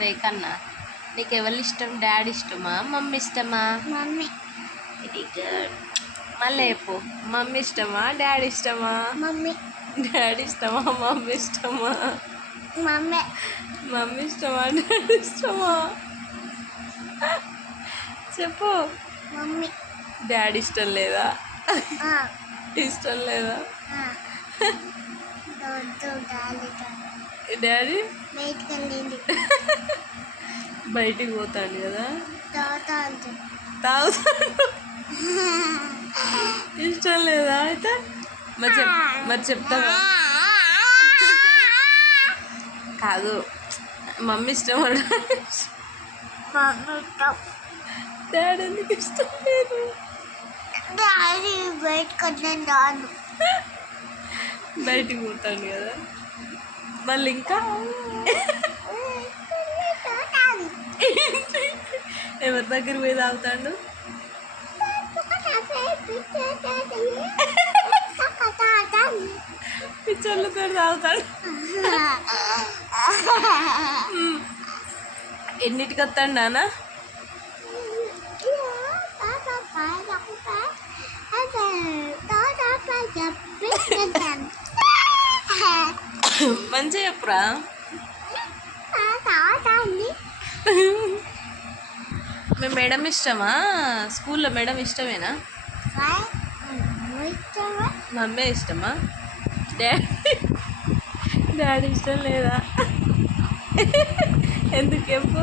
సరే కన్నా నీకు ఎవరు ఇష్టం? డాడీ ఇష్టమా, మమ్మీ ఇష్టమా? మమ్మీ. Very good. మళ్ళీ చెప్పు, మమ్మీ ఇష్టమా, డాడీ ఇష్టమా? మమ్మీ. డాడీ ఇష్టమా, మమ్మీ ఇష్టమా? మమ్మీ. మమ్మీ ఇష్టమా, డాడీ ఇష్టమా? చెప్పు. మమ్మీ. డాడీ ఇష్టం లేదా? ఇష్టం లేదా? డాడీ బయటికి వెళ్ళింది. బయటికి పోతాడు కదా, తాగుతాడు. ఇష్టం లేదా? అయితే మరి చెప్తావా? కాదు, మమ్మీ ఇష్టం, మమ్మీ ఇష్టం. డాడీ ఎందుకు ఇష్టం లేదు? డాడీ బయటకు వెళ్ళాను రాను. బయటికి పోతాడు కదా. మళ్ళీ ఇంకా ఎవరి దగ్గర పోయి తాగుతాడు? పిచ్చర్లతో తాగుతాడు. ఎన్నిటికి వస్తాడు నాన్న? మంచిగా చెప్పురా. మీ మేడం ఇష్టమా? స్కూల్లో మేడం ఇష్టమేనా? మమ్మీ ఇష్టమా? డాడీ ఇష్టం లేదా? ఎందుకు చెప్పు.